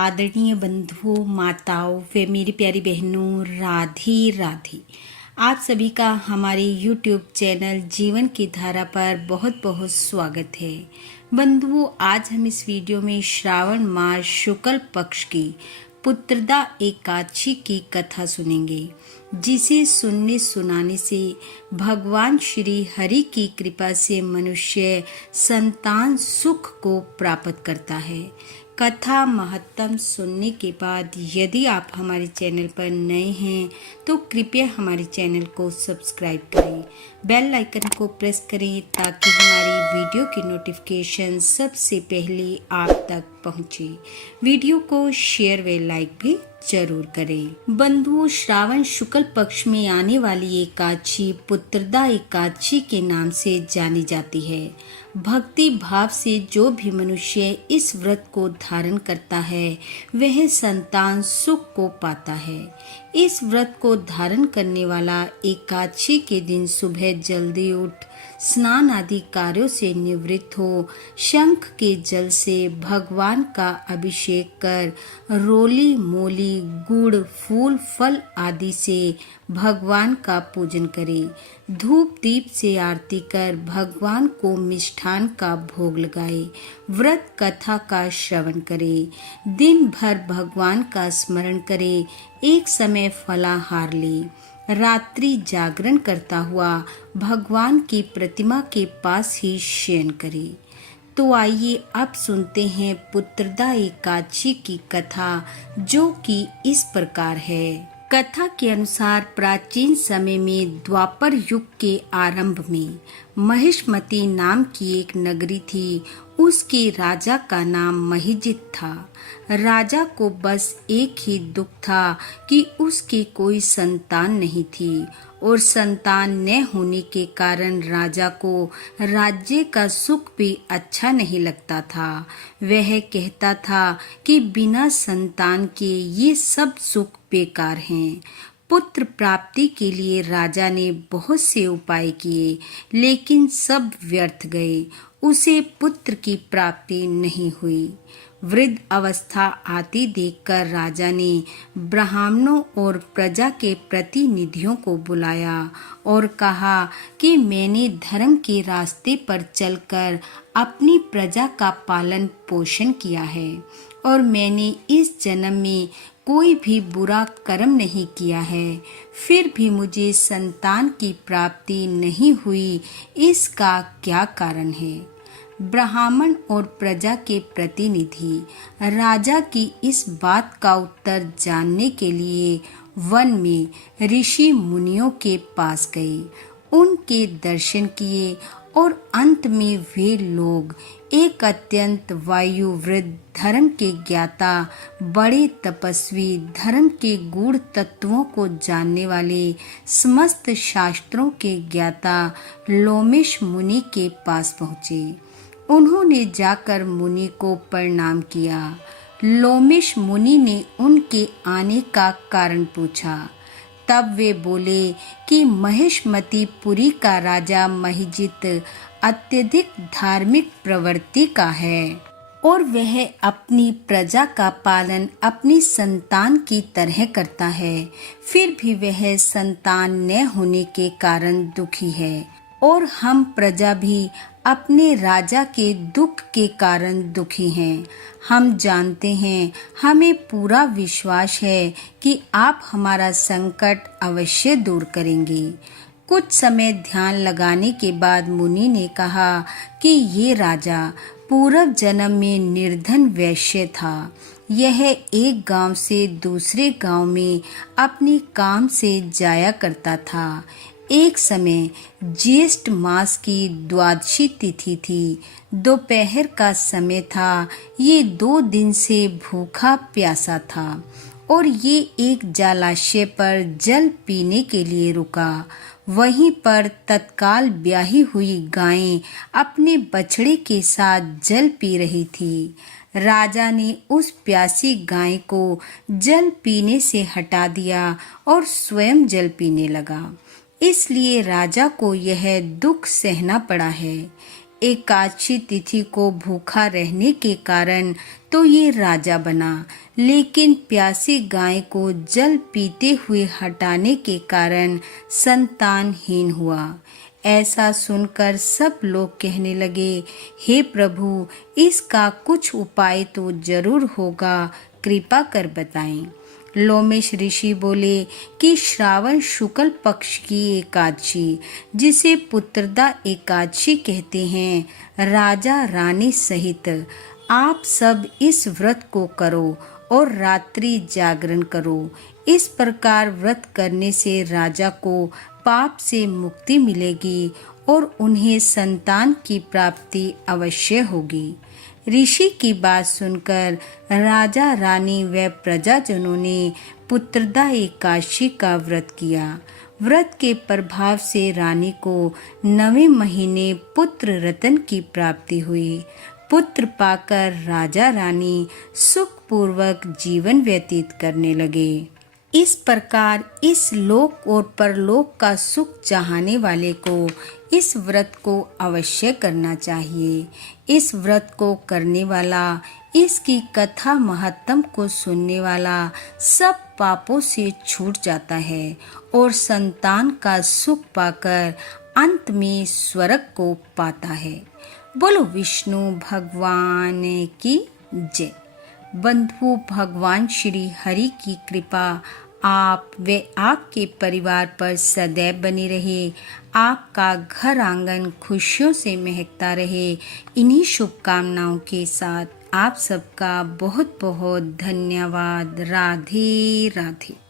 आदरणीय बंधुओं, माताओं व मेरी प्यारी बहनों, राधे राधे। आप सभी का हमारे YouTube चैनल जीवन की धारा पर बहुत बहुत स्वागत है। बंधुओं, आज हम इस वीडियो में श्रावण मास शुक्ल पक्ष की पुत्रदा एकादशी की कथा सुनेंगे, जिसे सुनने सुनाने से भगवान श्री हरि की कृपा से मनुष्य संतान सुख को प्राप्त करता है। कथा महत्तम सुनने के बाद यदि आप हमारे चैनल पर नए हैं तो कृपया हमारे चैनल को सब्सक्राइब करें, बेल आइकन को प्रेस करें ताकि हमारी वीडियो की नोटिफिकेशन सबसे पहले आप तक पहुंचे। वीडियो को शेयर व लाइक भी जरूर करें। बंधुओं, श्रावण शुक्ल पक्ष में आने वाली एकादशी पुत्रदा एकादशी के नाम से जानी जाती है। भक्ति भाव से जो भी मनुष्य इस व्रत को धारण करता है वह संतान सुख को पाता है। इस व्रत को धारण करने वाला एकादशी के दिन सुबह जल्दी उठ स्नान आदि कार्यों से निवृत्त हो शंख के जल से भगवान का अभिषेक कर रोली मोली गुड़ फूल फल आदि से भगवान का पूजन करे। धूप दीप से आरती कर भगवान को मिष्ठान का भोग लगाए। व्रत कथा का श्रवण करे। दिन भर भगवान का स्मरण करे। एक समय फलाहार ले। रात्रि जागरण करता हुआ भगवान की प्रतिमा के पास ही शयन करे। तो आइए अब सुनते हैं पुत्रदा एकादशी की कथा, जो कि इस प्रकार है। कथा के अनुसार प्राचीन समय में द्वापर युग के आरंभ में महिष्मती नाम की एक नगरी थी। उसके राजा का नाम महिजित था। राजा को बस एक ही दुख था कि उसकी कोई संतान नहीं थी और संतान न होने के कारण राजा को राज्य का सुख भी अच्छा नहीं लगता था। वह कहता था कि बिना संतान के ये सब सुख बेकार हैं। पुत्र प्राप्ति के लिए राजा ने बहुत से उपाय किए, लेकिन सब व्यर्थ गए। उसे पुत्र की प्राप्ति नहीं हुई। वृद्ध अवस्था आती देखकर राजा ने ब्राह्मणों और प्रजा के प्रतिनिधियों को बुलाया और कहा कि मैंने धर्म के रास्ते पर चलकर अपनी प्रजा का पालन पोषण किया है और मैंने इस जन्म में कोई भी बुरा कर्म नहीं किया है, फिर भी मुझे संतान की प्राप्ति नहीं हुई। इसका क्या कारण है? ब्राह्मण और प्रजा के प्रतिनिधि राजा की इस बात का उत्तर जानने के लिए वन में ऋषि मुनियों के पास गए। उनके दर्शन किए और अंत में वे लोग एक अत्यंत वायु वृद्ध धर्म के ज्ञाता, बड़े तपस्वी, धर्म के गूढ़ तत्वों को जानने वाले, समस्त शास्त्रों के ज्ञाता लोमेश मुनि के पास पहुँचे। उन्होंने जाकर मुनि को प्रणाम किया। लोमेश मुनि ने उनके आने का कारण पूछा। तब वे बोले कि महिष्मतीपुरी का राजा महिजित अत्यधिक धार्मिक प्रवृत्ति का है और वह अपनी प्रजा का पालन अपनी संतान की तरह करता है, फिर भी वह संतान न होने के कारण दुखी है और हम प्रजा भी अपने राजा के दुख के कारण दुखी हैं। हम जानते हैं, हमें पूरा विश्वास है कि आप हमारा संकट अवश्य दूर करेंगे। कुछ समय ध्यान लगाने के बाद मुनि ने कहा कि ये राजा पूर्व जन्म में निर्धन वैश्य था। यह एक गांव से दूसरे गांव में अपने काम से जाया करता था। एक समय ज्येष्ठ मास की द्वादशी तिथि थी। दोपहर का समय था। ये 2 दिन से भूखा प्यासा था और ये एक जलाशय पर जल पीने के लिए रुका। वहीं पर तत्काल ब्याही हुई गायें अपने बछड़े के साथ जल पी रही थी। राजा ने उस प्यासी गाय को जल पीने से हटा दिया और स्वयं जल पीने लगा। इसलिए राजा को यह दुख सहना पड़ा है। एकादशी तिथि को भूखा रहने के कारण तो ये राजा बना, लेकिन प्यासी गाय को जल पीते हुए हटाने के कारण संतानहीन हुआ। ऐसा सुनकर सब लोग कहने लगे, हे प्रभु, इसका कुछ उपाय तो जरूर होगा, कृपा कर बताएं। लोमेश ऋषि बोले कि श्रावण शुक्ल पक्ष की एकादशी, जिसे पुत्रदा एकादशी कहते हैं, राजा रानी सहित आप सब इस व्रत को करो और रात्रि जागरण करो। इस प्रकार व्रत करने से राजा को पाप से मुक्ति मिलेगी और उन्हें संतान की प्राप्ति अवश्य होगी। ऋषि की बात सुनकर राजा रानी व प्रजाजनों ने पुत्रदा एकादशी का व्रत किया। व्रत के प्रभाव से रानी को 9वें महीने पुत्र रतन की प्राप्ति हुई। पुत्र पाकर राजा रानी सुखपूर्वक जीवन व्यतीत करने लगे। इस प्रकार इस लोक और परलोक का सुख चाहने वाले को इस व्रत को अवश्य करना चाहिए। इस व्रत को करने वाला, इसकी कथा महत्तम को सुनने वाला सब पापों से छूट जाता है और संतान का सुख पाकर अंत में स्वर्ग को पाता है। बोलो विष्णु भगवान की जय। बंधु, भगवान श्री हरि की कृपा आप व आपके परिवार पर सदैव बनी रहे। आपका घर आंगन खुशियों से महकता रहे। इन्हीं शुभकामनाओं के साथ आप सबका बहुत बहुत धन्यवाद। राधे राधे।